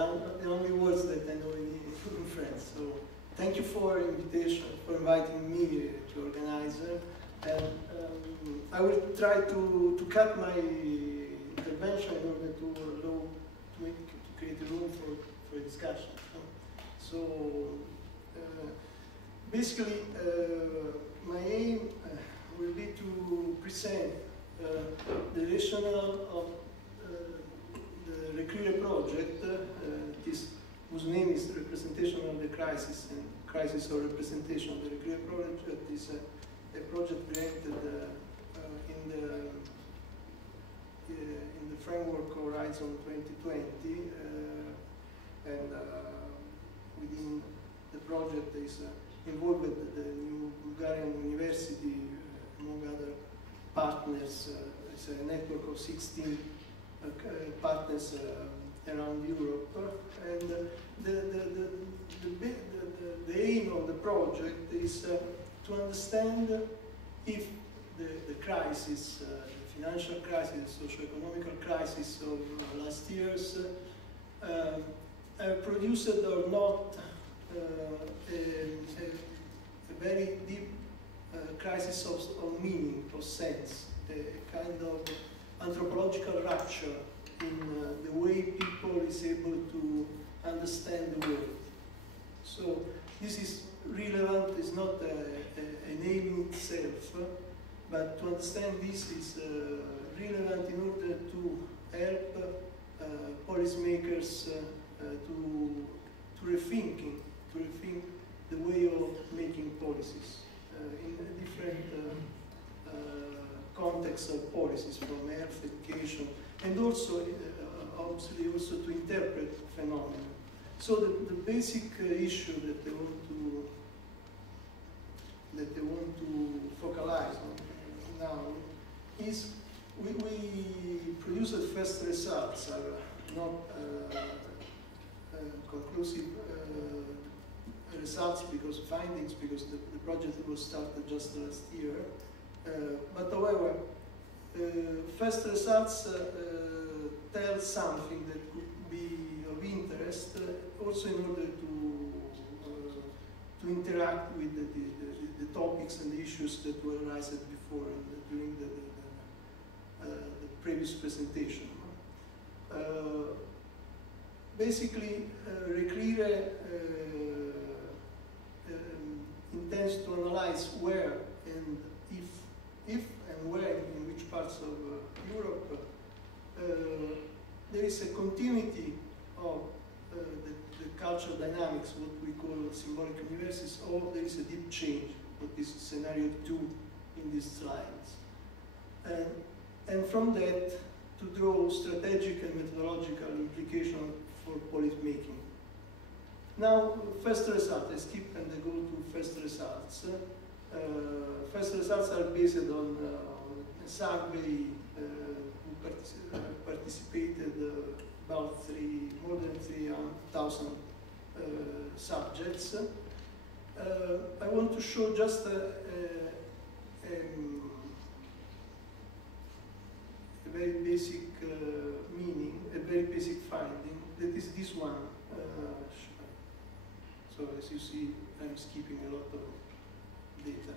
the only words that I know in French. So thank you for invitation, for inviting me to organize. And I will try to cut my intervention in order to allow to create a room for a discussion. So basically, my aim will be to present the rationale of the Recrire project, whose name is Representation of the Crisis, and Crisis or Representation of the Recrire project is a project granted in the framework Horizon 2020, and within the project is involved the new Bulgarian University, among other partners. It's a network of 16 partners around Europe, and the aim of the project is to understand if the crisis, the financial crisis, the socio-economic crisis of last years produced or not a very deep crisis of meaning, of sense, a kind of anthropological rupture in the way people is able to understand the world. So this is relevant, it's not an aim in itself, but to understand this is relevant in order to help policymakers to rethink the way of making policies in different contexts of policies, from health, education, and also, obviously, also to interpret phenomena. So the basic issue that they want to focalize on now is we produce the first results are not conclusive results findings because the project was started just last year. But however, first results tell something that could be of interest, also in order to interact with the topics and the issues that were raised before during the previous presentation. Basically, Recrire intends to analyze where and if and where, in which parts of Europe, there is a continuity of the cultural dynamics, what we call symbolic universes, or there is a deep change, what is scenario 2 in these slides. And from that, to draw strategic and methodological implications for policy making. Now, first result, I skip and I go to first results. First results are based on a survey who participated about more than 3,000 subjects. I want to show just a very basic meaning, a very basic finding, that is this one. So as you see, I'm skipping a lot of data.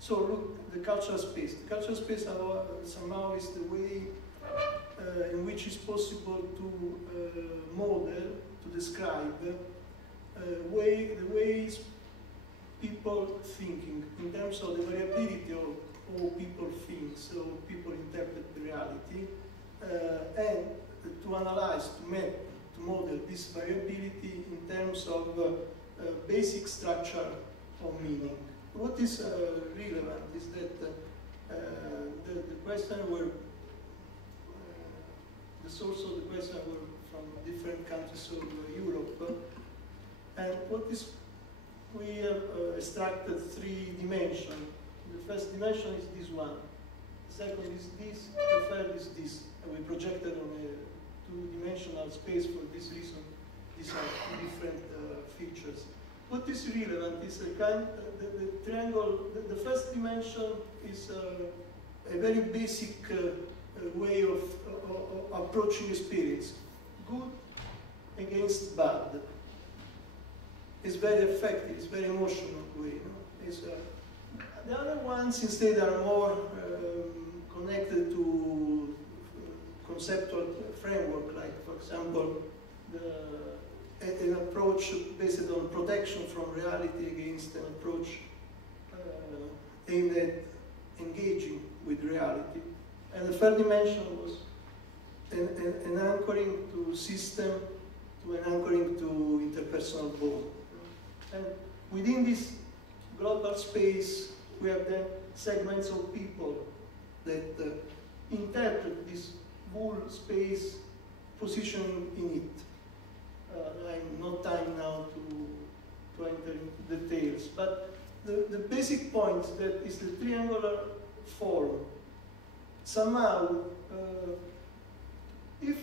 So look, the cultural space. The cultural space somehow is the way in which it's possible to model, to describe the ways people thinking in terms of the variability of how people think, so people interpret reality, and to analyze, to map, to model this variability in terms of basic structure of meaning. What is relevant is that the question were, the source of the question were from different countries of Europe, and what is, we have extracted 3 dimensions. The first dimension is this one, the second is this, the third is this, and we projected on a 2-dimensional space. For this reason, these are 2 different features. What is relevant is the triangle. The first dimension is a very basic way of approaching experience. Good against bad. It's very effective, it's very emotional way. The other ones instead are more connected to conceptual framework, like for example, an approach based on protection from reality against an approach aimed at engaging with reality. And the third dimension was an anchoring to system, to an anchoring to interpersonal bond. And within this global space, we have then segments of people that interpret this whole space positioning in it. I have no time now to enter into details, but the basic point that is the triangular form. Somehow, if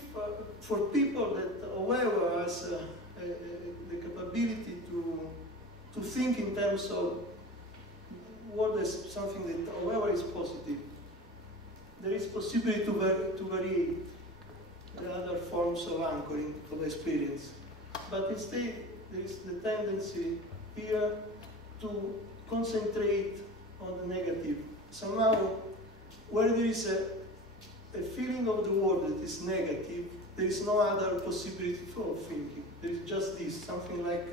for people that however has the capability to think in terms of what is something that however is positive, there is possibility to vary the other forms of anchoring of experience. But instead, there is the tendency here to concentrate on the negative. Somehow, where there is a feeling of the world that is negative, there is no other possibility for thinking. There is just this, something like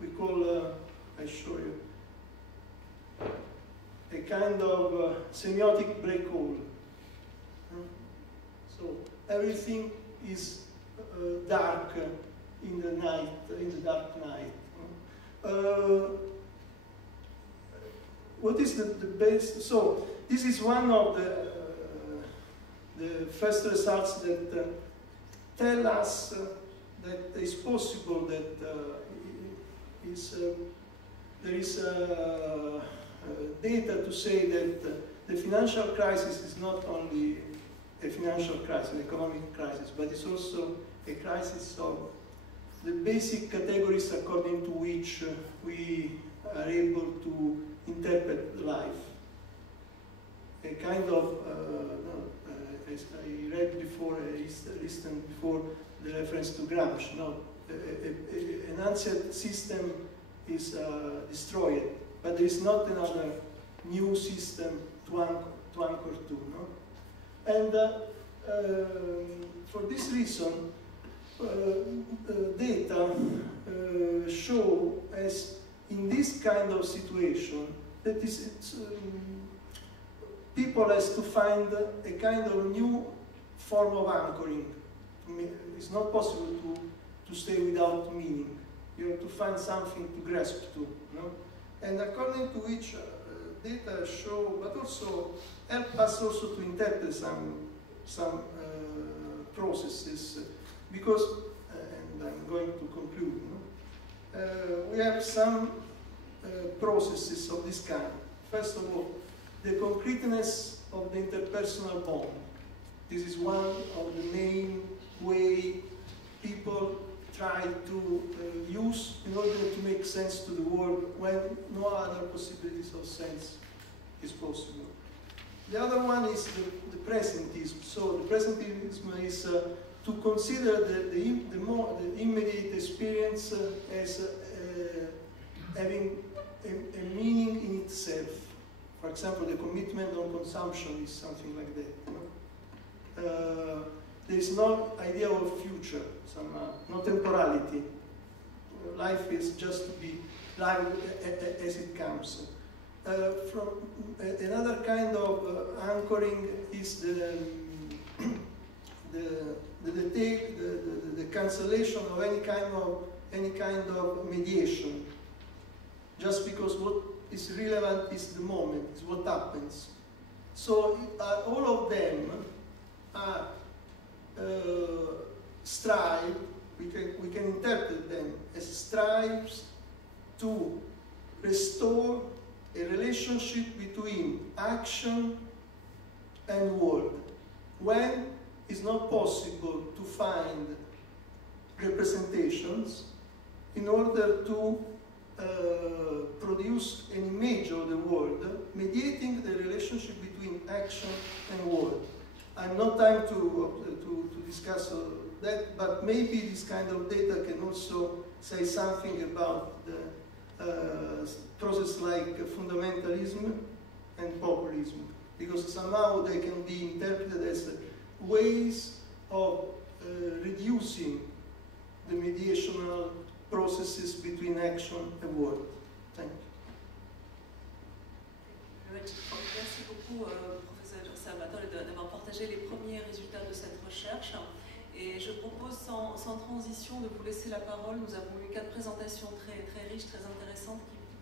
we call, I show you, a kind of semiotic black hole. So everything is dark in the night, in the dark night. What is the base? So this is one of the first results that tell us that it's possible that there is data to say that the financial crisis is not only a financial crisis, an economic crisis, but it's also a crisis of the basic categories according to which we are able to interpret life. A kind of, as I read before, I listened before the reference to Gramsci, an ancient system is destroyed, but there is not another new system to anchor to. No? And for this reason, data show as in this kind of situation that people has to find a kind of new form of anchoring. It's not possible to stay without meaning. You have to find something to grasp to. No? And according to which data show, but also help us also to interpret some processes, because, and I'm going to conclude, we have some processes of this kind. First of all, the concreteness of the interpersonal bond. This is one of the main way people try to use in order to make sense to the world when no other possibilities of sense is possible. The other one is the presentism. So the presentism is to consider the immediate experience as having a meaning in itself. For example, the commitment on consumption is something like that. You know? There is no idea of future, no temporality. Life is just to be life as it comes. From another kind of anchoring is the cancellation of any kind of mediation. Just because what is relevant is the moment, is what happens. So all of them are strive, we can interpret them as strives to restore a relationship between action and word, when it's not possible to find representations in order to produce an image of the world, mediating the relationship between action and word. I have no time to discuss that, but maybe this kind of data can also say something about the process like fundamentalism and populism, because somehow they can be interpreted as ways of reducing the mediational processes between action and word. Thank you. Merci beaucoup, professeur Salvatore, d'avoir partagé les premiers résultats de cette recherche. Et je propose sans transition de vous laisser la parole. Nous avons eu 4 présentations très riches, très intéressantes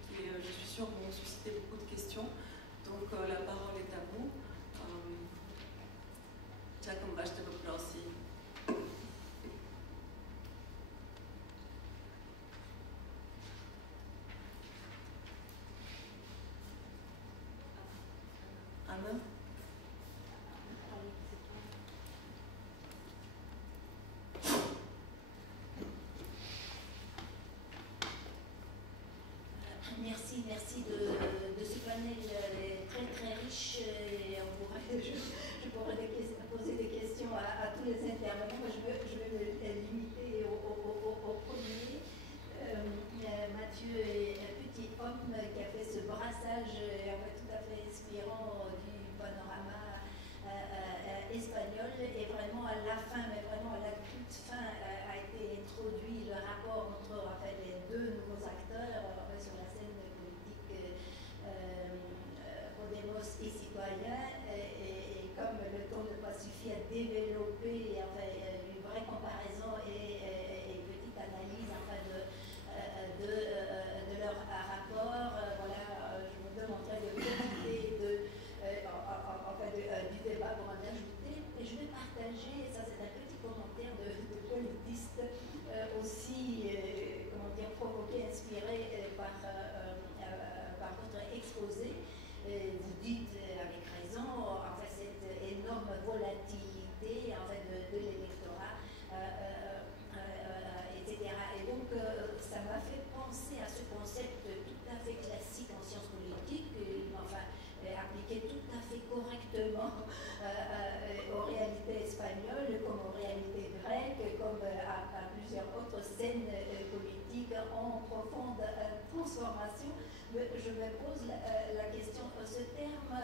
qui je suis sûre, vont susciter beaucoup de questions. Donc la parole est à vous. Čakám vaše vопросы. Anna? Merci de ce panel très riche. Et je pourrais poser des questions à tous les intervenants. Je vais me limiter au premier. Mathieu est un petit homme qui a fait ce brassage tout à fait inspirant du panorama espagnol. Et vraiment à la fin, mais vraiment à la toute fin, a été introduit le rapport entre les 2 nouveaux acteurs sur la scène politique, Podemos et Citoyens. Et comme le temps ne pas suffit à développer une vraie comparaison et petite analyse de leur rapport, voilà, je me demanderai de profiter du débat pour en ajouter. Et je vais partager, ça c'est un petit commentaire de politiste aussi, comment dire, provoqué, inspiré par votre exposé. Vous dites avec raison, cette énorme volatilité de l'électorat, etc. Et donc ça m'a fait penser à ce concept tout à fait classique en sciences politiques, appliqué tout à fait correctement aux réalités espagnoles, comme aux réalités grecques, comme à plusieurs autres scènes politiques en profonde transformation. Je me pose la question, ce terme,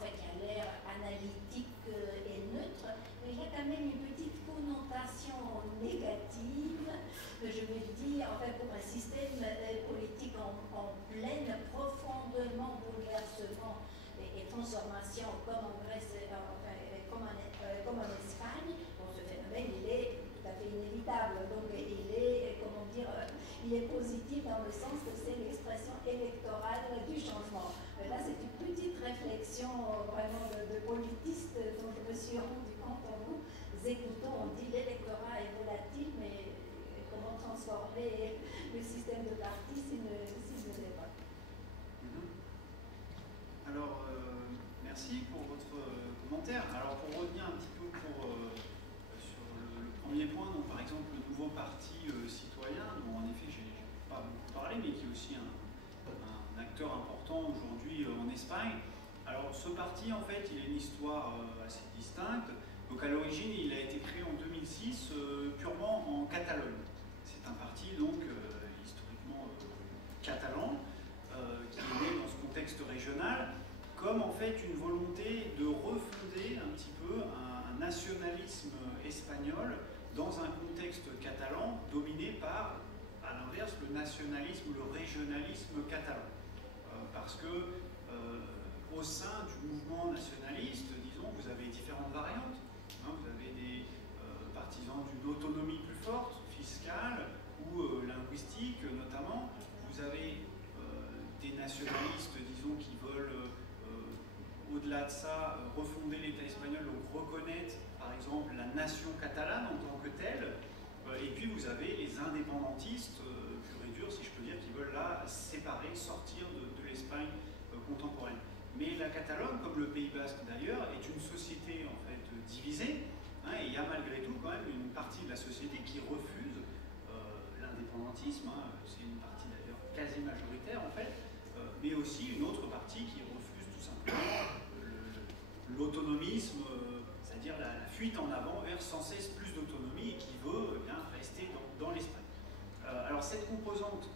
qui a l'air analytique et neutre, mais il y a quand même une petite connotation négative, je me dis, pour un système politique en pleine, profondément bouleversement et transformation, comme en Grèce, comme en Espagne. Bon, ce phénomène, il est tout à fait inévitable, donc il est, comment dire, il est positif dans le sens que c'est l'expression électorale du changement. Là, c'est une petite réflexion vraiment de politiste dont je me suis rendu compte en vous écoutant. On dit l'électorat est volatile, mais comment transformer le système de parti s'il ne l'est pas. Alors, merci pour votre commentaire. Alors, pour revenir un petit peu sur le premier point, donc par exemple le nouveau parti citoyen, dont en effet j'ai pas beaucoup parlé, mais qui est aussi un acteur important aujourd'hui en Espagne. Alors ce parti, en fait, il a une histoire assez distincte. Donc à l'origine, il a été créé en 2006 purement en Catalogne. C'est un parti donc historiquement catalan qui est né dans ce contexte régional comme en fait une volonté de refonder un petit peu un nationalisme espagnol dans un contexte catalan dominé par, à l'inverse, le nationalisme, le régionalisme catalan. Parce que au sein du mouvement nationaliste, disons, vous avez différentes variantes. Vous avez des partisans d'une autonomie plus forte, fiscale ou linguistique notamment. Vous avez des nationalistes, disons, qui veulent, au-delà de ça, refonder l'État espagnol, donc reconnaître, par exemple, la nation catalane en tant que telle. Et puis vous avez les indépendantistes, purs et durs, si je peux dire, qui veulent là séparer, sortir de l'Espagne contemporaine. Mais la Catalogne, comme le Pays Basque d'ailleurs, est une société en fait divisée, et il y a malgré tout quand même une partie de la société qui refuse l'indépendantisme, c'est une partie d'ailleurs quasi majoritaire en fait, mais aussi une autre partie qui refuse tout simplement l'autonomisme, c'est-à-dire la fuite en avant vers sans cesse plus d'autonomie Catalogne et qui veut bien rester dans l'Espagne. Alors cette composante,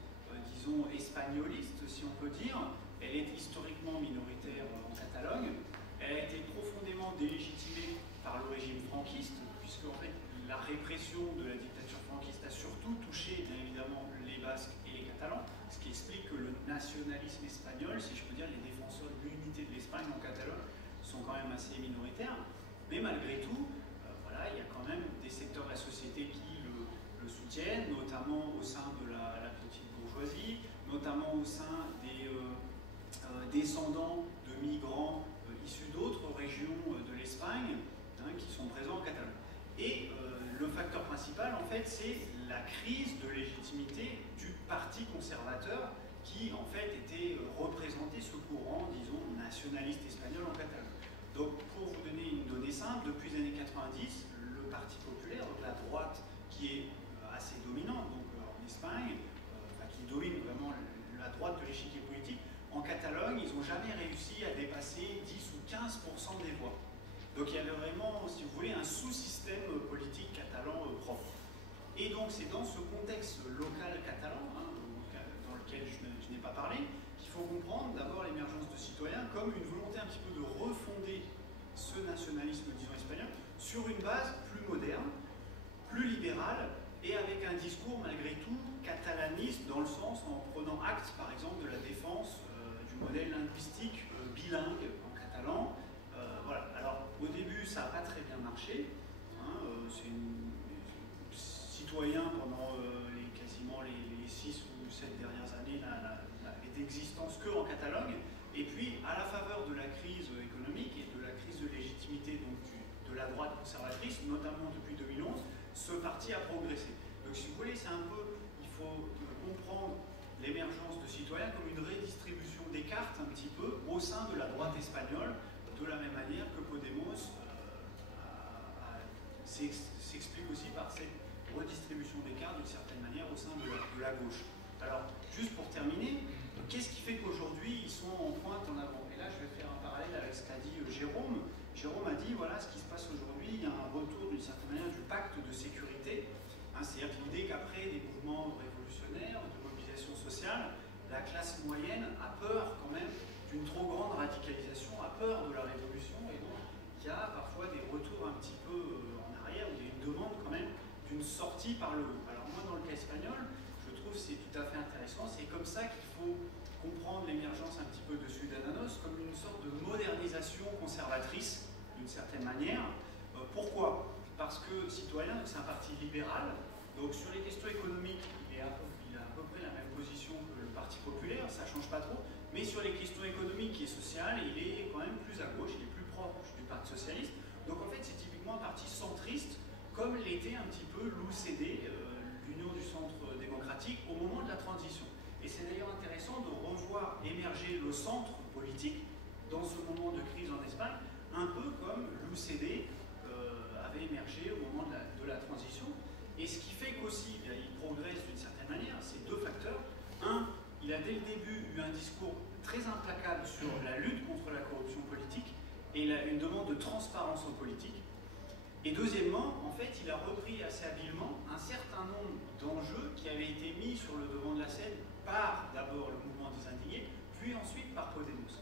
disons, espagnoliste, si on peut dire, elle est historiquement minoritaire en Catalogne. Elle a été profondément délégitimée par le régime franquiste, puisque en fait, la répression de la dictature franquiste a surtout touché, bien évidemment, les Basques et les Catalans, ce qui explique que le nationalisme espagnol, si je peux dire, les défenseurs de l'unité de l'Espagne en Catalogne, sont quand même assez minoritaires. Mais malgré tout, voilà, il y a quand même des secteurs de la société qui le soutiennent, notamment au sein de la petite bourgeoisie, notamment au sein des descendants de migrants issus d'autres régions de l'Espagne, qui sont présents en Catalogne. Et le facteur principal, en fait, c'est la crise de légitimité du parti conservateur qui, en fait, était représenté ce courant, disons, nationaliste espagnol en Catalogne. Donc, pour vous donner une donnée simple, depuis les années 90, le Parti populaire, donc la droite, qui est assez dominante donc, en Espagne, qui domine vraiment la droite de l'échiquier politique, en Catalogne, ils n'ont jamais réussi à dépasser 10 ou 15% des voix. Donc il y avait vraiment, si vous voulez, un sous-système politique catalan propre. Et donc c'est dans ce contexte local catalan, dans lequel je n'ai pas parlé, qu'il faut comprendre d'abord l'émergence de citoyens comme une volonté un petit peu de refonder ce nationalisme, disons, espagnol, sur une base plus moderne, plus libérale, et avec un discours malgré tout catalaniste, dans le sens en prenant acte par exemple de la défense du modèle linguistique bilingue en catalan. Voilà. Alors au début ça n'a pas très bien marché, c'est citoyen pendant quasiment les 6 ou 7 dernières années n'avait d'existence que en Catalogne, et puis à la faveur de la crise économique et de la crise de légitimité donc, de la droite conservatrice, notamment depuis 2011, ce parti a progressé. Donc si vous voulez, c'est un peu, il faut comprendre l'émergence de citoyens comme une redistribution des cartes un petit peu au sein de la droite espagnole, de la même manière que Podemos s'explique aussi par cette redistribution des cartes d'une certaine manière au sein de la gauche. Alors, juste pour terminer, qu'est-ce qui fait qu'aujourd'hui ils sont en pointe en avant? Et là, je vais faire un parallèle avec ce qu'a dit Jérôme. Jérôme a dit, voilà, ce qui se passe aujourd'hui, il y a un retour d'une certaine manière du pacte de sécurité. C'est-à-dire l'idée qu'après des mouvements révolutionnaires, de mobilisation sociale, la classe moyenne a peur quand même d'une trop grande radicalisation, a peur de la révolution, et donc il y a parfois des retours un petit peu en arrière, ou une demande quand même d'une sortie par le haut. Alors moi, dans le cas espagnol, je trouve que c'est tout à fait intéressant, c'est comme ça qu'il faut comprendre l'émergence un petit peu de Ciudadanos, comme une sorte de modernisation conservatrice, d'une certaine manière. Pourquoi? Parce que Citoyen, c'est un parti libéral, donc sur les questions économiques, il a à peu près la même position que le Parti populaire, ça ne change pas trop, mais sur les questions économiques et sociales, il est quand même plus à gauche, il est plus proche du Parti socialiste. Donc en fait, c'est typiquement un parti centriste, comme l'était un petit peu l'UCD, l'Union du Centre démocratique, au moment de la transition. Et c'est d'ailleurs intéressant de revoir émerger le centre politique dans ce moment de crise en Espagne, un peu comme l'UCD avait émergé au moment de la transition. Et ce qui fait qu'aussi, il progresse d'une certaine manière, c'est deux facteurs. Un, il a dès le début eu un discours très implacable sur la lutte contre la corruption politique et une demande de transparence en politique. Et deuxièmement, en fait, il a repris assez habilement un certain nombre d'enjeux qui avaient été mis sur le devant de la scène par d'abord le mouvement des indignés, puis ensuite par Podemos.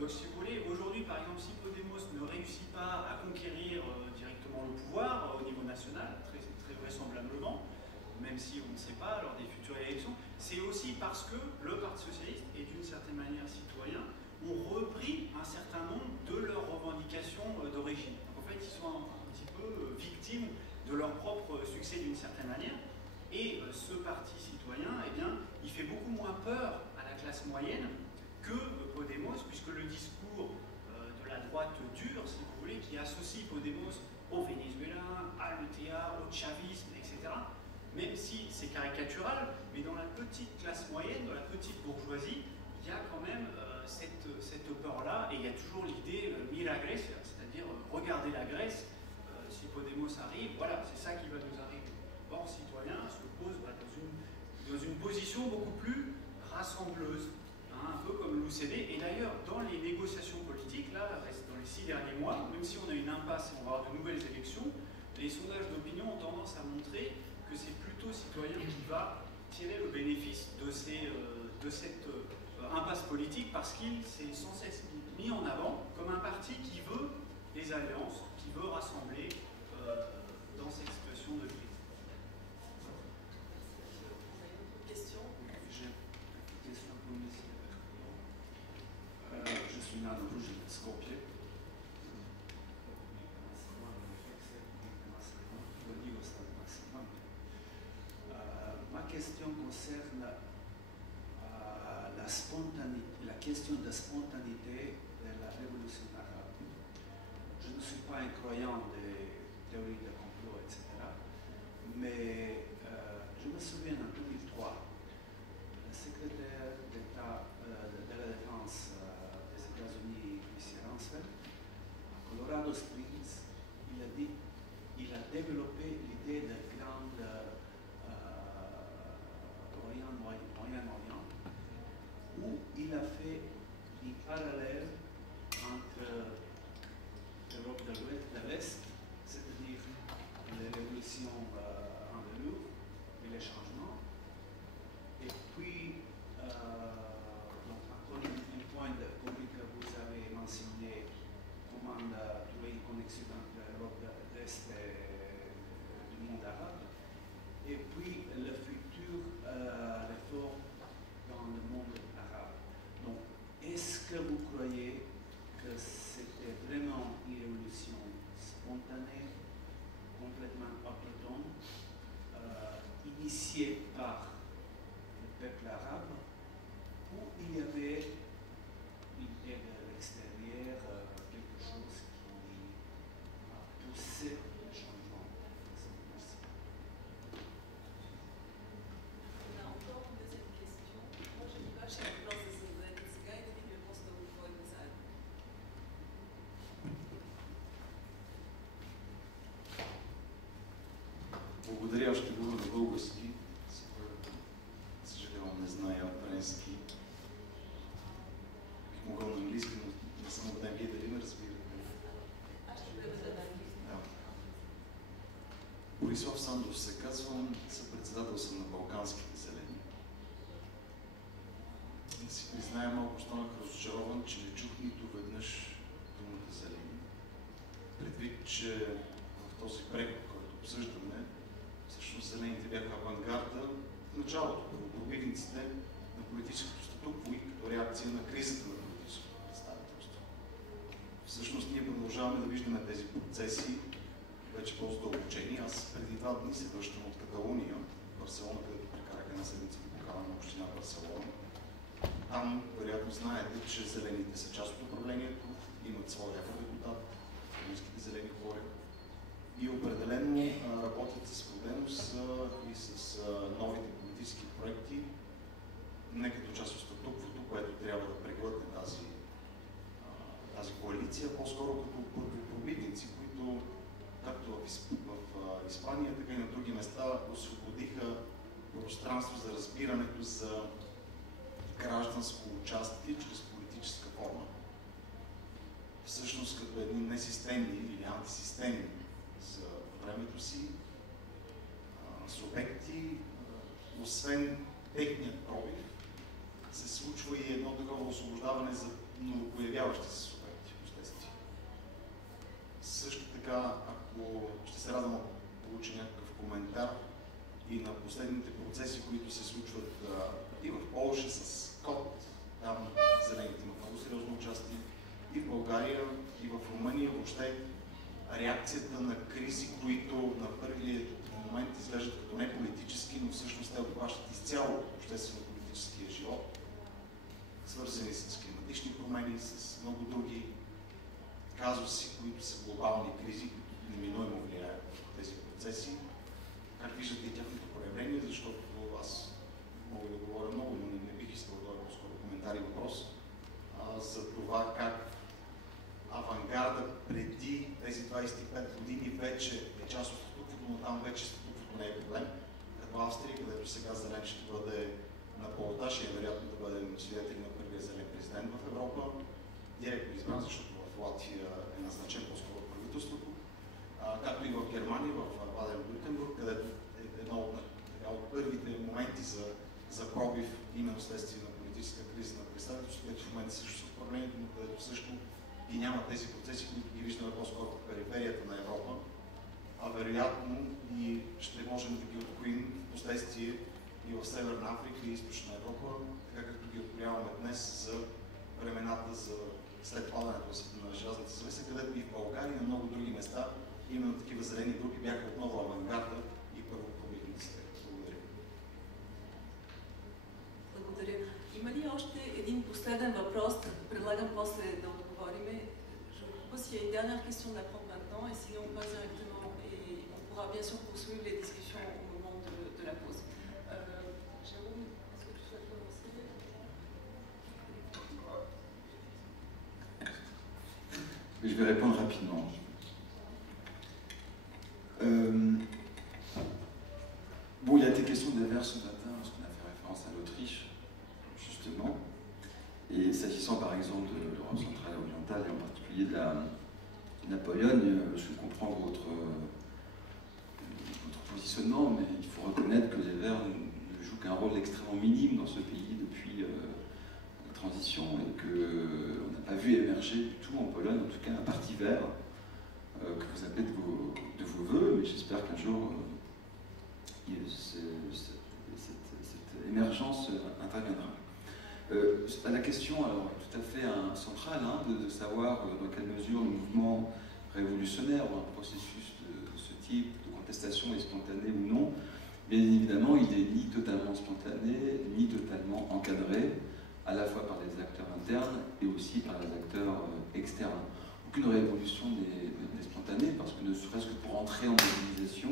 Donc si vous voulez, aujourd'hui par exemple, si Podemos ne réussit pas à conquérir directement le pouvoir au niveau national, très vraisemblablement, même si on ne sait pas lors des futures élections, c'est aussi parce que le Parti socialiste et d'une certaine manière citoyen ont repris un certain nombre de leurs revendications d'origine. Donc en fait, ils sont un petit peu victimes de leur propre succès d'une certaine manière. Et ce parti citoyen, eh bien, il fait beaucoup moins peur à la classe moyenne que Podemos, puisque le discours de la droite dure, si vous voulez, qui associe Podemos au Venezuela, à l'ETA, au chavisme, etc., même si c'est caricatural, mais dans la petite classe moyenne, dans la petite bourgeoisie, il y a quand même cette peur-là, et il y a toujours l'idée mira Grecia, c'est-à-dire regardez la Grèce, si Podemos arrive, voilà, c'est ça qui va nous arriver. Or, Citoyen se pose dans une position beaucoup plus rassembleuse, un peu comme l'UCD, et d'ailleurs, dans les négociations politiques, là, dans les 6 derniers mois, même si on a une impasse et on va avoir de nouvelles élections, les sondages d'opinion ont tendance à montrer que c'est plutôt citoyen qui va tirer le bénéfice de cette impasse politique parce qu'il s'est sans cesse mis en avant comme un parti qui veut les alliances, qui veut rassembler dans cette situation de crise. Question? J'ai une question pour monsieur. Je suis né à Skopje. Ma question concerne la question de la spontanéité de la révolution arabe. Je ne suis pas un croyant des théories de complot, etc. Mais je me souviens en 2003, le secrétaire d'État de la Défense des États-Unis, M. Rumsfeld, à Colorado Springs, il a développé l'idée de grande Moyen-Orient, où il a fait une parallèle entre l'Europe de l'Est, c'est-à-dire les révolutions en velours et les changements, et puis donc encore un point comme que vous avez mentionné, comment trouver une connexion entre l'Europe de l'Est et le monde arabe, et puis le futur réforme dans le monde arabe. Donc, est-ce que vous croyez que c'était vraiment une révolution spontanée, complètement autochtone, initiée par le peuple arabe, ou il y avait une aide de l'extérieur, quelque chose qui a poussé le changement? Merci. On a encore une deuxième question. Moi, je dis pas, je sais pas si c'est Цигай, или просто выходит на сайт. Благодаря, ще говоря на български. Съжалявам, не зная френски. Бих могъл на английски, но не съм убеден вие дали ме разбирате. Аз ще преведа на английски. Да. Борислав Сандов се казвам, съпредседател съм на Балканските зелени. Да си призная, малко станах разочарован, че не чух нито веднъж думата зелени. Предвид, че в този преход, който обсъждаме, всъщност зелените бяха авангарда в началото, първопробивниците на политическото статукво и като реакция на кризата на политическото представителство. Всъщност ние продължаваме да виждаме тези процеси вече по-задълбочени. Аз преди 2 дни се връщам от Каталуния, в Барселона, където прекарах една седмица в покана на община Барселона. Там, вероятно знаете, че зелените са част от управлението, имат своя депутат, каталунските зелени хора. И определено работят с Подемос и с новите политически проекти, не като част от статуквото, което трябва да преглътне тази коалиция, по-скоро като първопробивници, които както в Испания, така и на други места освободиха пространство за разбирането за гражданско участие чрез политическа форма. Всъщност като едни несистемни или антисистемни за времето си субекти, освен техният пробив, се случва и едно такова освобождаване за новопоявяващи се субекти в последствие. Също така, ако ще се радвам да получа някакъв коментар и на последните процеси, които се случват и в Полша с КОД, там зелените имат много сериозно участие, и в България, и в Румъния, въобще реакцията на кризи, които на първия момент изглеждат като не политически, но всъщност те обхващат изцяло обществено-политическия живот, свързани с климатични промени, с много други казуси, които са глобални кризи, които неминуемо влияят в тези процеси. Как виждате и тяхното проявление, защото аз мога да говоря много, но не бих искал да е по-скоро коментар и въпрос за това как авангарда преди тези 25 години вече е част от статуквото, но там вече статуквото не е проблем. Като Австрия, където сега зелен ще бъде на балотаж и е вероятно да бъдем свидетели на първия зелен президент в Европа, директно избран, защото в Латвия е назначен по-скоро правителството. както и в Германия, в Баден-Вюртембург, където едно от първите моменти за пробив именно следствие на политическа криза на представителството, което в момента също с управлението, но където също и няма тези процеси, които ги виждаме по-скоро в периферията на Европа, а вероятно и ще можем да ги откроим в последствие и в Северна Африка и Източна Европа, така както ги открояваме днес за времената за след падането на желязната завеса, където и в България и на много други места именно такива зелени групи бяха отново авангарда и първопробивниците. Благодаря. Благодаря. Има ли още един последен въпрос? Предлагам после да отговорим. Je vous propose s'il y a une dernière question de la prendre maintenant et sinon on passe directement et on pourra bien sûr poursuivre les discussions au moment de la pause. Jérôme, est-ce que tu souhaites commencer? Je vais répondre rapidement. Bon, il a été question des Verts ce matin, parce qu'on a fait référence à l'Autriche, justement. Et s'agissant par exemple de l'Europe centrale et orientale, et en particulier de la Pologne, je comprends votre positionnement, mais il faut reconnaître que les Verts ne jouent qu'un rôle extrêmement minime dans ce pays depuis la transition, et qu'on n'a pas vu émerger du tout en Pologne, en tout cas un parti vert, que vous appelez de vos voeux, mais j'espère qu'un jour cette émergence interviendra. À la question alors, tout à fait centrale de savoir dans quelle mesure le mouvement révolutionnaire ou un processus de ce type de contestation est spontané ou non, bien évidemment il n'est ni totalement spontané ni totalement encadré, à la fois par les acteurs internes et aussi par les acteurs externes. Aucune révolution n'est spontanée, parce que ne serait-ce que pour entrer en mobilisation,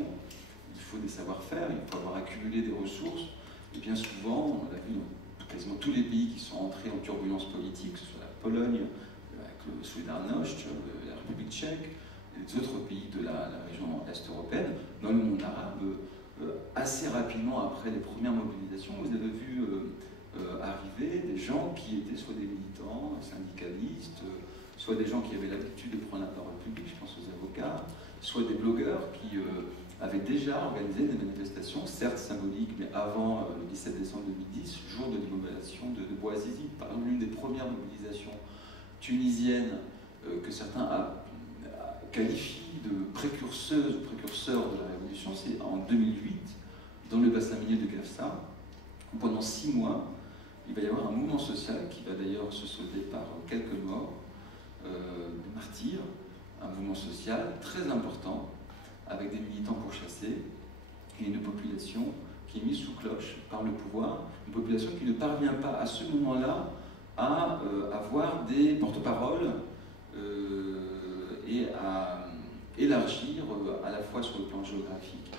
il faut des savoir-faire, il faut avoir accumulé des ressources, et bien souvent, on l'a vu dans quasiment tous les pays qui sont entrés en turbulence politique, que ce soit la Pologne, avec le Solidarność, la République tchèque, et les autres pays de la région est européenne, dans le monde arabe, assez rapidement après les premières mobilisations, vous avez vu arriver des gens qui étaient soit des militants, syndicalistes, soit des gens qui avaient l'habitude de prendre la parole publique, je pense aux avocats, soit des blogueurs qui avaient déjà organisé des manifestations, certes symboliques, mais avant le 17 décembre 2010, jour de l'immobilisation de Bouazizi. Par exemple, l'une des premières mobilisations tunisiennes que certains qualifient de précurseuse ou précurseur de la révolution, c'est en 2008, dans le bassin minier de Gafsa, où pendant 6 mois, il va y avoir un mouvement social qui va d'ailleurs se solder par quelques morts, des martyrs, un mouvement social très important, avec des militants pourchassés, et une population qui est mise sous cloche par le pouvoir, une population qui ne parvient pas à ce moment-là à avoir des porte-paroles et à élargir à la fois sur le plan géographique,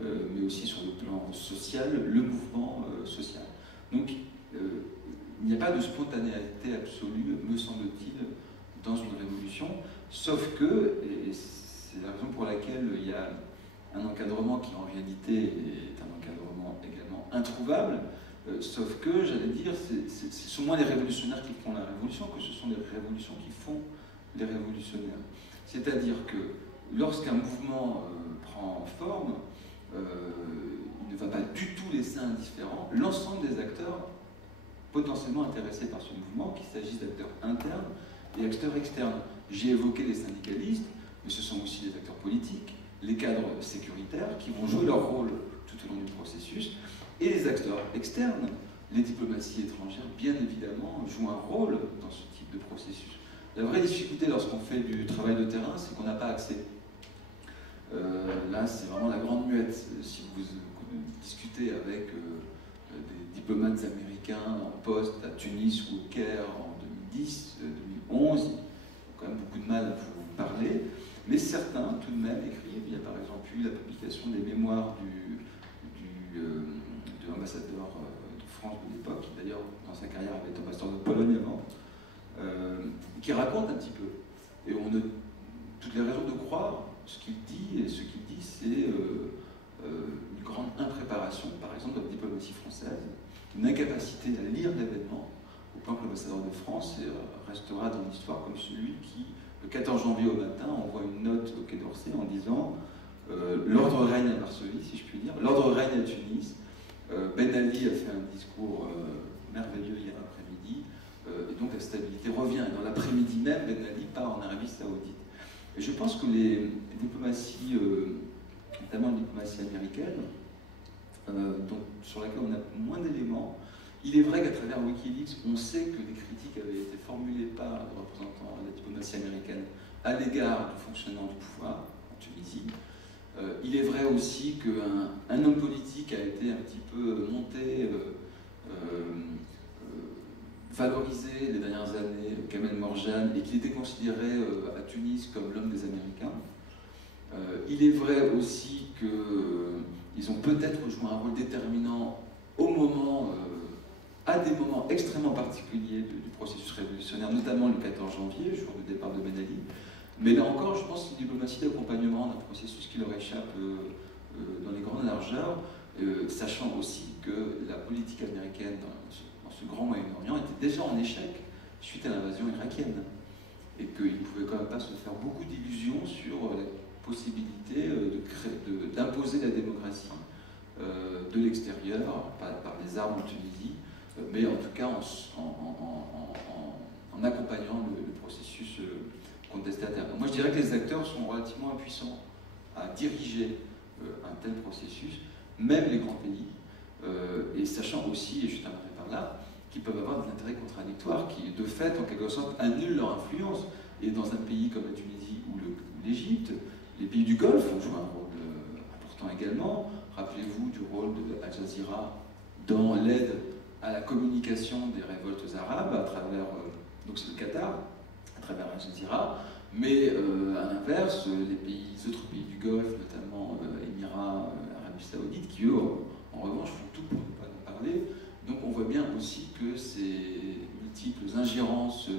mais aussi sur le plan social, le mouvement social. Donc, il n'y a pas de spontanéité absolue, me semble-t-il, dans une révolution, sauf que, et c'est la raison pour laquelle il y a un encadrement qui en réalité est un encadrement également introuvable, sauf que, j'allais dire, ce sont moins les révolutionnaires qui font la révolution que ce sont les révolutions qui font les révolutionnaires. C'est-à-dire que lorsqu'un mouvement prend forme, il ne va pas du tout laisser indifférent l'ensemble des acteurs potentiellement intéressés par ce mouvement, qu'il s'agisse d'acteurs internes et acteurs externes. J'ai évoqué les syndicalistes, mais ce sont aussi les acteurs politiques, les cadres sécuritaires qui vont jouer leur rôle tout au long du processus, et les acteurs externes, les diplomaties étrangères, bien évidemment, jouent un rôle dans ce type de processus. La vraie difficulté lorsqu'on fait du travail de terrain, c'est qu'on n'a pas accès. Là, c'est vraiment la grande muette. Si vous discutez avec des diplomates américains en poste à Tunis ou au Caire en 2010, 2011, ils ont quand même beaucoup de mal à vous parler, mais certains, tout de même, écrivent. Il y a par exemple eu la publication des mémoires de l'ambassadeur de France de l'époque, qui d'ailleurs, dans sa carrière, avait été ambassadeur de Pologne avant, qui raconte un petit peu. Et on a toutes les raisons de croire ce qu'il dit, et ce qu'il dit, c'est une grande impréparation, par exemple, de la diplomatie française, une incapacité à lire l'événement, au point que l'ambassadeur de France restera dans l'histoire comme celui qui Le 14 janvier au matin, on voit une note au Quai d'Orsay en disant l'ordre règne à Varsovie, si je puis dire, l'ordre règne à Tunis. Ben Ali a fait un discours merveilleux hier après-midi, et donc la stabilité revient. Et dans l'après-midi même, Ben Ali part en Arabie Saoudite. Et je pense que les diplomaties, notamment la diplomatie américaine, sur laquelle on a moins d'éléments, il est vrai qu'à travers Wikileaks, on sait que des critiques avaient été formulées par les représentants de la diplomatie américaine à l'égard du fonctionnement du pouvoir en Tunisie. Il est vrai aussi qu'un homme politique a été un petit peu monté, valorisé les dernières années, Kamel Morjane, et qu'il était considéré à Tunis comme l'homme des Américains. Il est vrai aussi qu'ils ont peut-être joué un rôle déterminant à des moments extrêmement particuliers du processus révolutionnaire, notamment le 14 janvier, jour du départ de Ben Ali. Mais là encore, je pense que c'est une diplomatie d'accompagnement d'un processus qui leur échappe dans les grandes largeurs, sachant aussi que la politique américaine dans ce grand Moyen-Orient était déjà en échec suite à l'invasion irakienne. Et qu'ils ne pouvaient quand même pas se faire beaucoup d'illusions sur la possibilité d'imposer la démocratie de l'extérieur, pas par des armes en Tunisie, mais en tout cas en accompagnant le processus contestataire. Moi je dirais que les acteurs sont relativement impuissants à diriger un tel processus, même les grands pays, et sachant aussi, et je terminerai par là, qu'ils peuvent avoir des intérêts contradictoires qui, de fait, en quelque sorte, annulent leur influence. Et dans un pays comme la Tunisie ou l'Égypte, les pays du Golfe ont joué un rôle important également. Rappelez-vous du rôle de Al Jazeera dans l'aide à la communication des révoltes arabes à travers, donc c'est le Qatar, à travers Al Jazeera, mais à l'inverse, les autres pays du Golfe, notamment Émirats, Arabie Saoudite, qui eux, en revanche, font tout pour ne pas en parler. Donc on voit bien aussi que ces multiples ingérences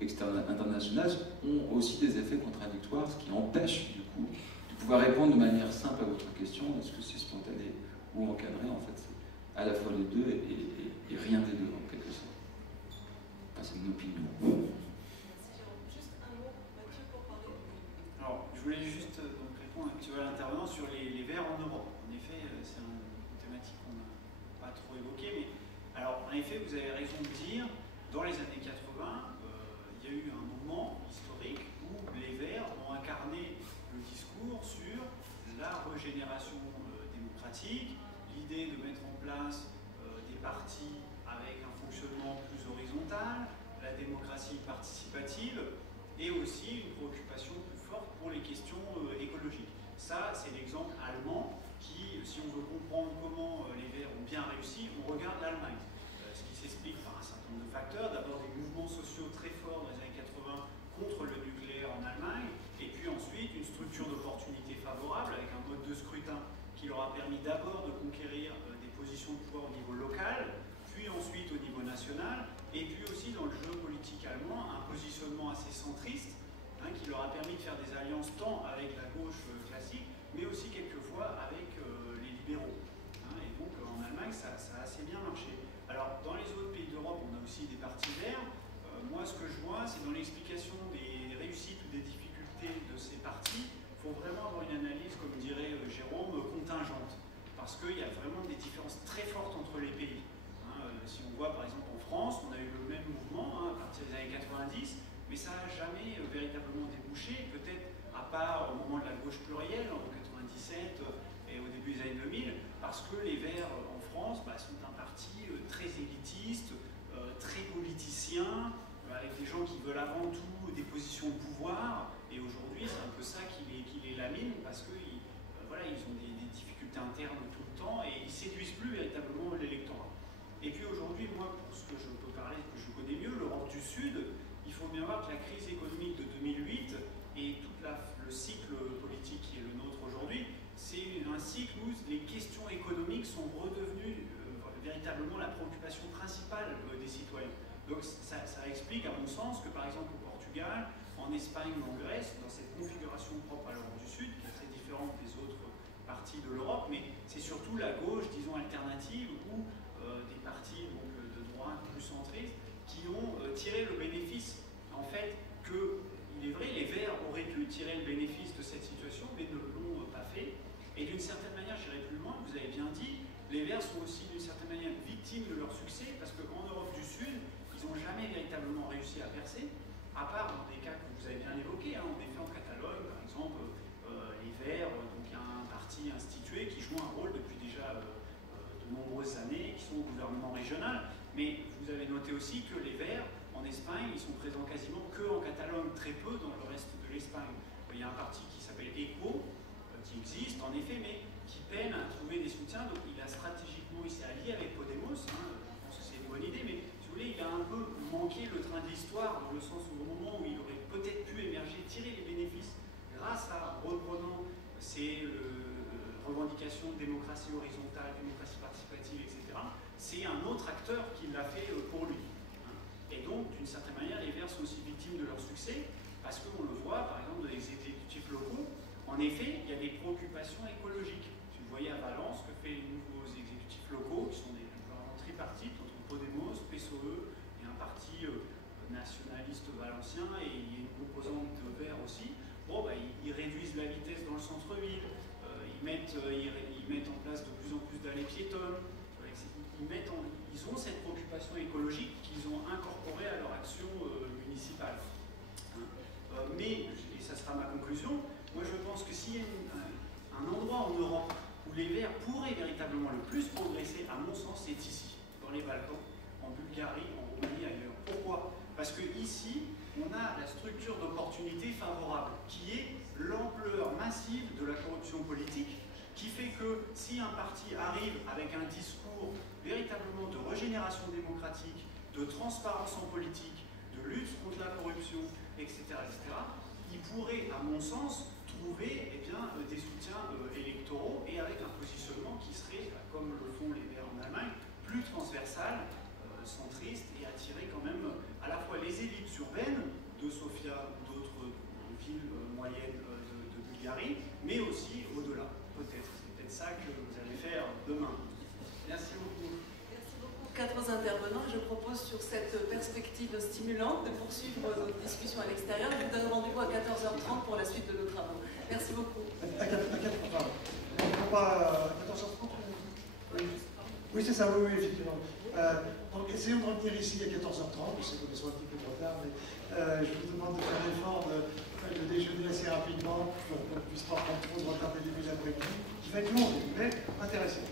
internationales ont aussi des effets contradictoires, ce qui empêche du coup de pouvoir répondre de manière simple à votre question, est-ce que c'est spontané ou encadré? En fait, c'est à la fois les deux et rien des deux en quelque sorte. Enfin, c'est une opinion. Juste un mot, Mathieu, pour parler. Alors, je voulais juste donc, répondre un petit peu à l'intervenant sur les verts en Europe. En effet, c'est une thématique qu'on n'a pas trop évoquée, mais alors, en effet, vous avez raison de dire, dans les années 80, il y a eu un moment historique où les Verts ont incarné le discours sur la régénération démocratique, l'idée de mettre en place des partis avec un fonctionnement plus horizontal, la démocratie participative, et aussi une préoccupation plus forte pour les questions écologiques. Ça, c'est l'exemple allemand qui, si on veut comprendre comment les Verts ont bien réussi, on regarde l'Allemagne. Ce qui s'explique par un certain nombre de facteurs. D'abord des mouvements sociaux très forts dans les années 80 contre le nucléaire en Allemagne, et puis ensuite une structure d'opportunité favorable avec un mode de scrutin qui leur a permis d'abord de conquérir des positions de pouvoir au niveau local, puis ensuite au niveau national, et puis aussi dans le jeu politique allemand, un positionnement assez centriste qui leur a permis de faire des alliances tant avec la gauche classique, mais aussi quelquefois avec les libéraux. Et donc en Allemagne, ça a assez bien marché. Alors, dans les autres pays d'Europe, on a aussi des partis verts. Moi, ce que je vois, c'est dans l'explication des réussites ou des difficultés de ces partis, il faut vraiment avoir une analyse, comme dirait Jérôme, contingente. Parce qu'il y a vraiment des différences très fortes entre les pays. Si on voit, par exemple, en France, on a eu le même mouvement à partir des années 90, mais ça n'a jamais véritablement débouché, peut-être à part au moment de la gauche plurielle, en 97 et au début des années 2000, parce que les Verts en France sont un parti très élitiste, très politicien, avec des gens qui veulent avant tout des positions de pouvoir, et aujourd'hui c'est un peu ça qui les lamine, parce qu'ils ils ont des difficultés internes tout le temps, et ils ne séduisent plus véritablement l'électorat. Et puis aujourd'hui, moi, pour ce que je peux parler, que je connais mieux, l'Europe du Sud, il faut bien voir que la crise économique de 2008 et tout le cycle politique qui est le nôtre aujourd'hui, c'est un cycle où les questions économiques sont redevenues véritablement la préoccupation principale des citoyens. Donc ça explique, à mon sens, que par exemple au Portugal, en Espagne ou en Grèce, dans cette configuration propre à l'Europe du Sud, qui est très différente des autres parties de l'Europe, mais c'est surtout la gauche, disons, alternative, ou des partis donc, de droite plus centristes, qui ont tiré le bénéfice, en fait, qu'il il est vrai, les Verts auraient pu tirer le bénéfice de cette situation, mais ne l'ont pas fait. Et d'une certaine manière, j'irai plus loin, vous avez bien dit, les Verts sont aussi d'une certaine manière victimes de leur succès, parce qu'en Europe du Sud, ils n'ont jamais véritablement réussi à percer, à part dans des cas que vous avez bien évoqués, hein, en effet en Catalogne, par exemple, les Verts, donc il y a un parti institué qui joue un rôle depuis déjà de nombreuses années, qui sont au gouvernement régional, mais vous avez noté aussi que les Verts, en Espagne, ils sont présents quasiment que en Catalogne, très peu dans le reste de l'Espagne. Il y a un parti qui s'appelle ECO, qui existe en effet, mais qui peine à trouver des soutiens, donc il a stratégiquement, il s'est allié avec Podemos, hein, je pense que c'est une bonne idée, mais si vous voulez, il a un peu manqué le train de l'histoire, dans le sens où au moment où il aurait peut-être pu émerger, tirer les bénéfices, grâce à reprenant ses revendications de démocratie horizontale, démocratie participative, etc., c'est un autre acteur qui l'a fait pour lui. Et donc, d'une certaine manière, les Verts sont aussi victimes de leur succès, parce qu'on le voit, par exemple, dans les exécutifs locaux, en effet, il y a des préoccupations écologiques. Si vous voyez à Valence, que fait les nouveaux exécutifs locaux, qui sont des gouvernements tripartites, entre Podemos, PSOE, et un parti nationaliste valencien, et il y a une composante de Verts aussi. Bon, bah, ils réduisent la vitesse dans le centre-ville, ils mettent en place de plus en plus d'allées piétonnes, ils ont cette préoccupation écologique qu'ils ont incorporée à leur action municipale. Mais, et ça sera ma conclusion, moi je pense que s'il y a un endroit en Europe où les Verts pourraient véritablement le plus progresser, à mon sens, c'est ici, dans les Balkans, en Bulgarie, en Roumanie, ailleurs. Pourquoi? Parce que ici, on a la structure d'opportunité favorable, qui est l'ampleur massive de la corruption politique, qui fait que si un parti arrive avec un discours véritablement de régénération démocratique, de transparence en politique, de lutte contre la corruption, etc., il pourrait, à mon sens, trouver des soutiens électoraux et avec un positionnement qui serait, comme le font les Verts en Allemagne, plus transversal, centriste et attirer quand même à la fois les élites urbaines de Sofia ou d'autres villes moyennes de Bulgarie, mais aussi au-delà, peut-être. C'est peut-être ça que vous allez faire demain. Merci beaucoup. Merci beaucoup, 4 intervenants. Je propose sur cette perspective stimulante de poursuivre notre discussion à l'extérieur. Je vous donne rendez-vous à 14h30 pour la suite de nos travaux. Merci beaucoup. À 14h30. Oui, c'est ça, oui, effectivement. Donc, essayons de revenir ici à 14h30. Je sais qu'on est sur un petit peu de retard, mais je vous demande de faire l'effort de déjeuner assez rapidement pour qu'on ne puisse pas prendre trop de retard dès le début de l'après-midi, qui va être long, mais intéressant.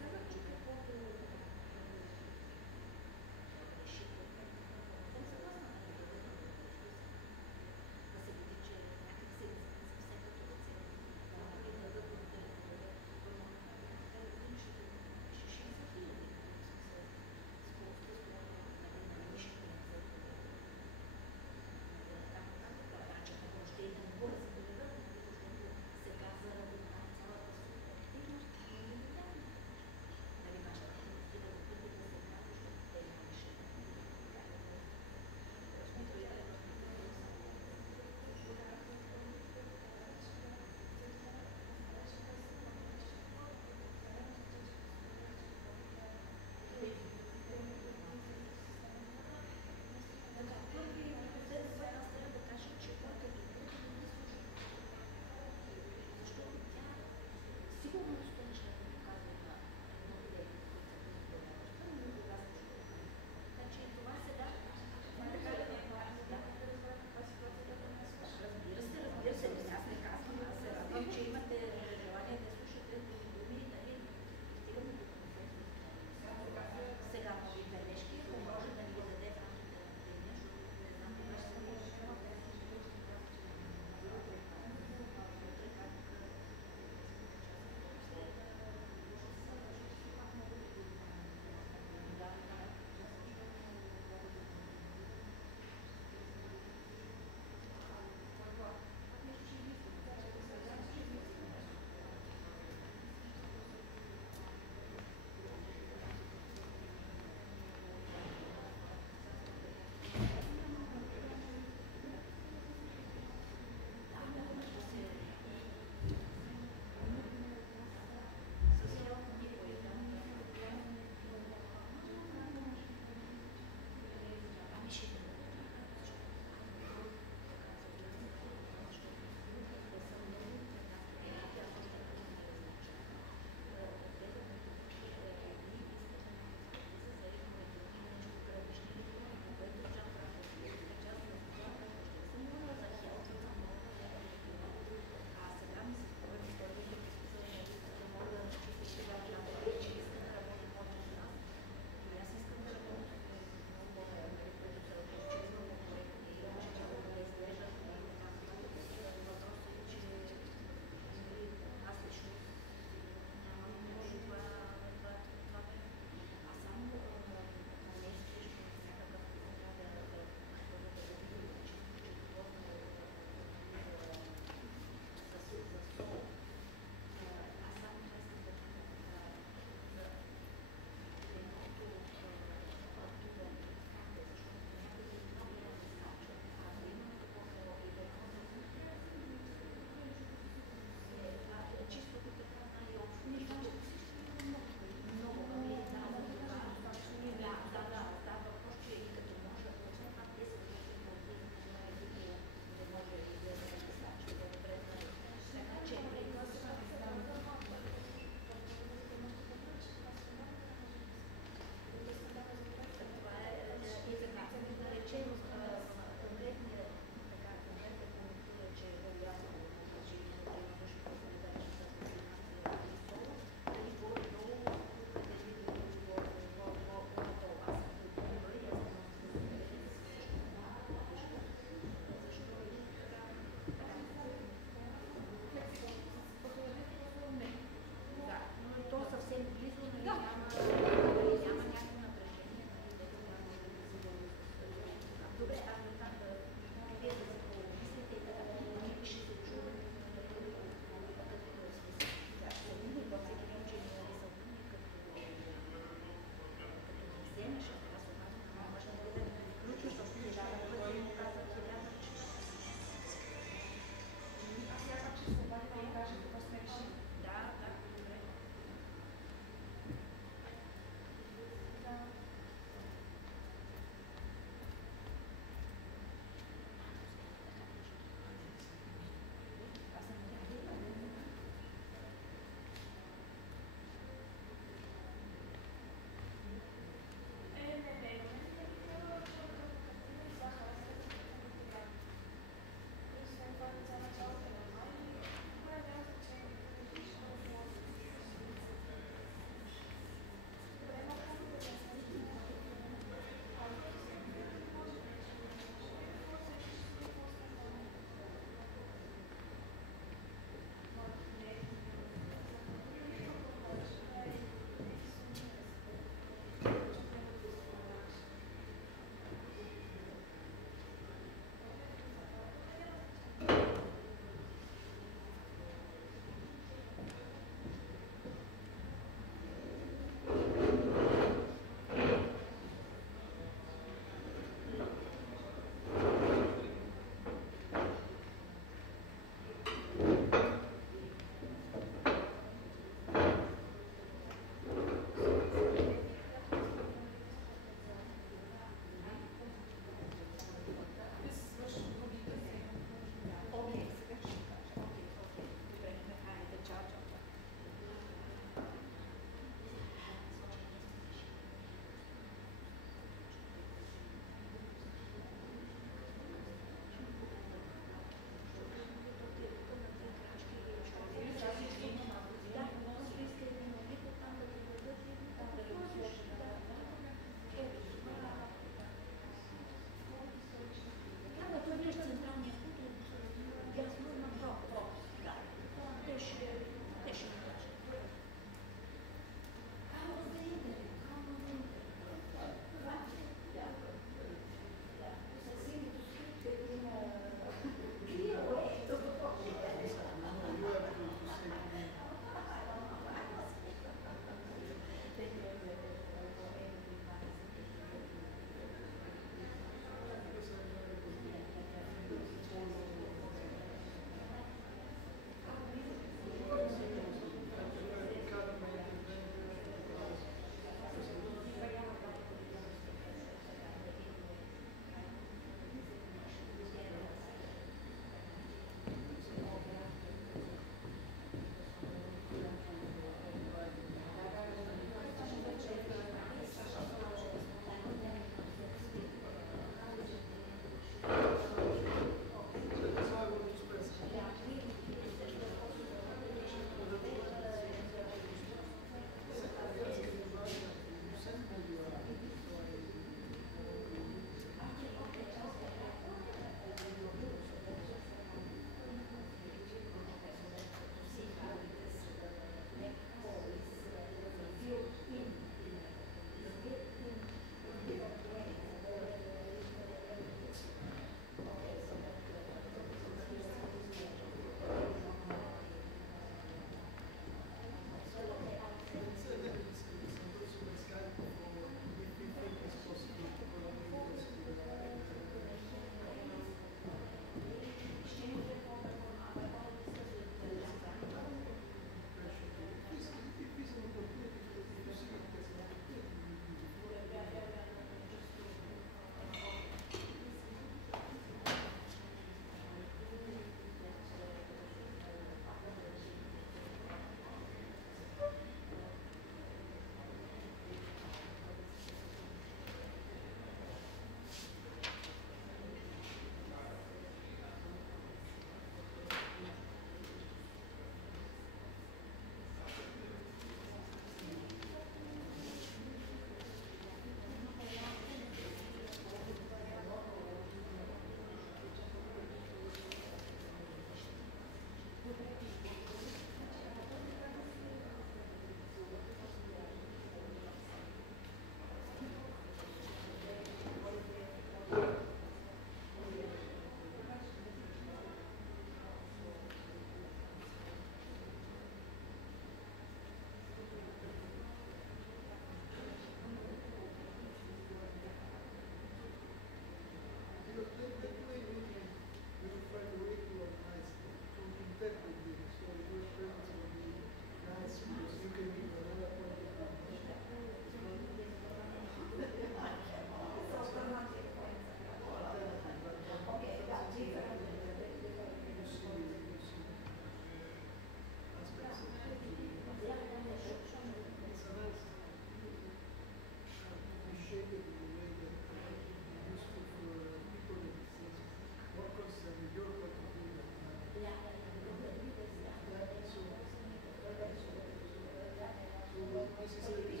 Thank you.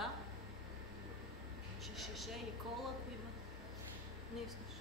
Да. Ще ніколи куйма. Не слышу.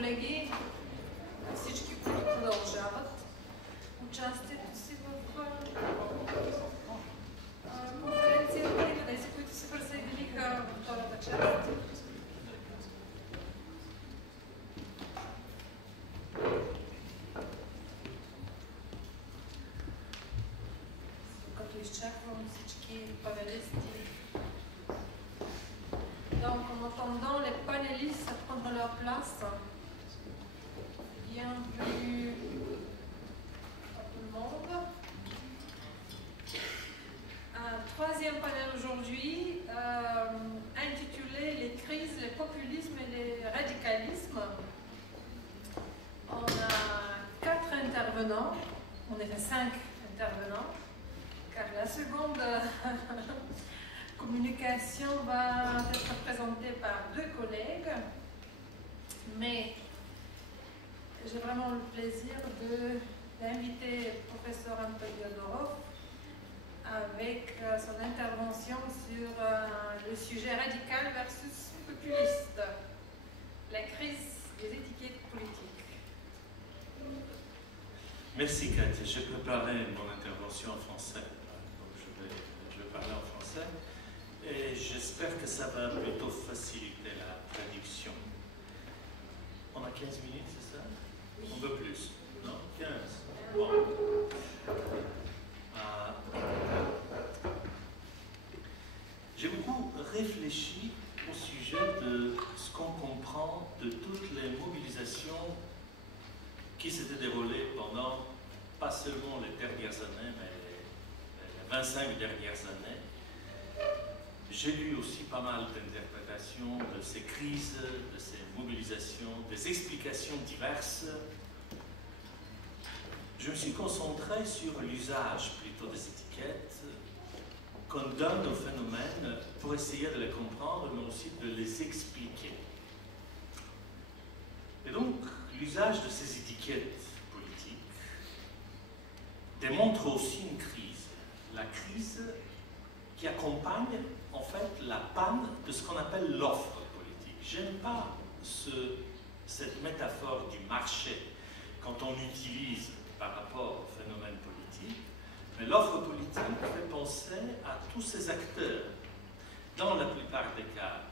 колеги, всички, които продължават участието си в конференцията и тези, които се присъединиха в втората част. Като изчаквам всички панелисти. Donc, en attendant les panélistes à prendre leur place, bienvenue à tout le monde. Un troisième panel aujourd'hui, intitulé Les crises, les populismes et les radicalismes. On a 4 intervenants, on est 5 intervenants, car la seconde communication va être présentée par 2 collègues, mais j'ai vraiment le plaisir d'inviter le professeur Anton Yodorov avec son intervention sur le sujet radical versus populiste, la crise des étiquettes politiques. Merci Katia, j'ai préparé mon intervention en français, donc je vais parler en français. Et j'espère que ça va plutôt faciliter la traduction. On a 15 minutes, c'est ça? On veut plus? Non? 15? Bon. J'ai beaucoup réfléchi au sujet de ce qu'on comprend de toutes les mobilisations qui s'étaient déroulées pendant, pas seulement les dernières années, mais les 25 dernières années. J'ai lu aussi pas mal d'interprétations de ces crises, de ces mobilisations, des explications diverses. Je me suis concentré sur l'usage plutôt des étiquettes qu'on donne aux phénomènes pour essayer de les comprendre, mais aussi de les expliquer. Et donc, l'usage de ces étiquettes politiques démontre aussi une crise. La crise qui accompagne en fait la panne de ce qu'on appelle l'offre politique. J'aime pas cette métaphore du marché quand on l'utilise par rapport au phénomène politique, mais l'offre politique fait penser à tous ces acteurs, dans la plupart des cas,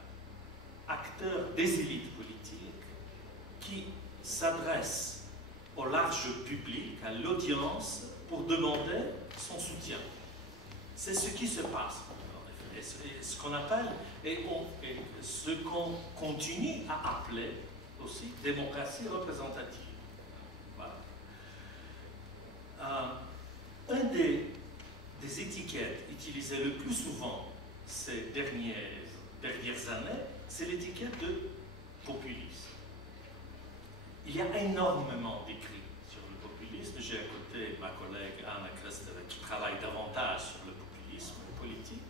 acteurs des élites politiques qui s'adressent au large public, à l'audience, pour demander son soutien. C'est ce qui se passe. Et ce qu'on appelle, et ce qu'on continue à appeler aussi démocratie représentative. Voilà. Un des étiquettes utilisées le plus souvent ces dernières années, c'est l'étiquette de populisme. Il y a énormément d'écrits sur le populisme. J'ai écouté ma collègue Anna Kristeva qui travaille davantage sur le populisme politique.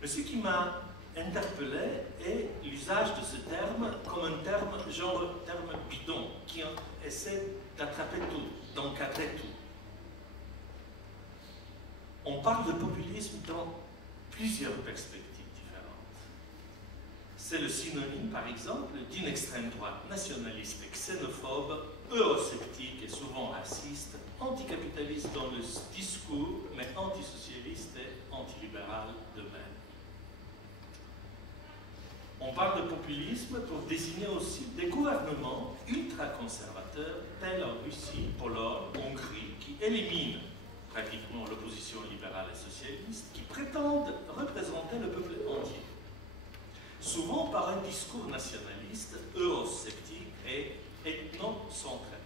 Mais ce qui m'a interpellé est l'usage de ce terme comme un terme, genre terme bidon, qui essaie d'attraper tout, d'encadrer tout. On parle de populisme dans plusieurs perspectives différentes. C'est le synonyme, par exemple, d'une extrême droite nationaliste et xénophobe, eurosceptique et souvent raciste, anticapitaliste dans le discours, mais antisocialiste et antilibéral de même. On parle de populisme pour désigner aussi des gouvernements ultra-conservateurs tels en Russie, Pologne, Hongrie, qui éliminent pratiquement l'opposition libérale et socialiste, qui prétendent représenter le peuple entier. Souvent par un discours nationaliste, eurosceptique et ethnocentré.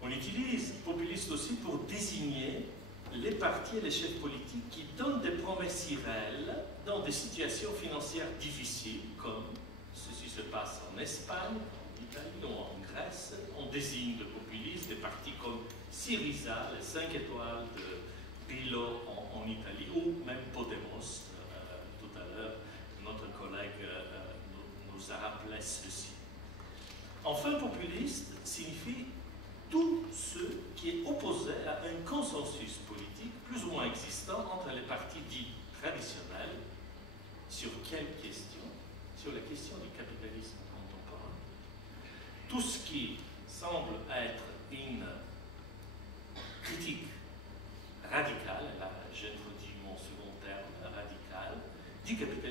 On utilise populiste aussi pour désigner les partis et les chefs politiques qui donnent des promesses irréelles dans des situations financières difficiles, comme ceci se passe en Espagne, en Italie ou en Grèce. On désigne de populistes des partis comme Syriza, les 5 étoiles de Grillo en Italie, ou même Podemos. Tout à l'heure, notre collègue nous a rappelé ceci. Enfin, populiste signifie tout ce qui est opposé à un consensus politique plus ou moins existant entre les partis dits traditionnels sur quelle question? Sur la question du capitalisme tout ce qui semble être une critique radicale, là j'introduis mon second terme, radical, du capitalisme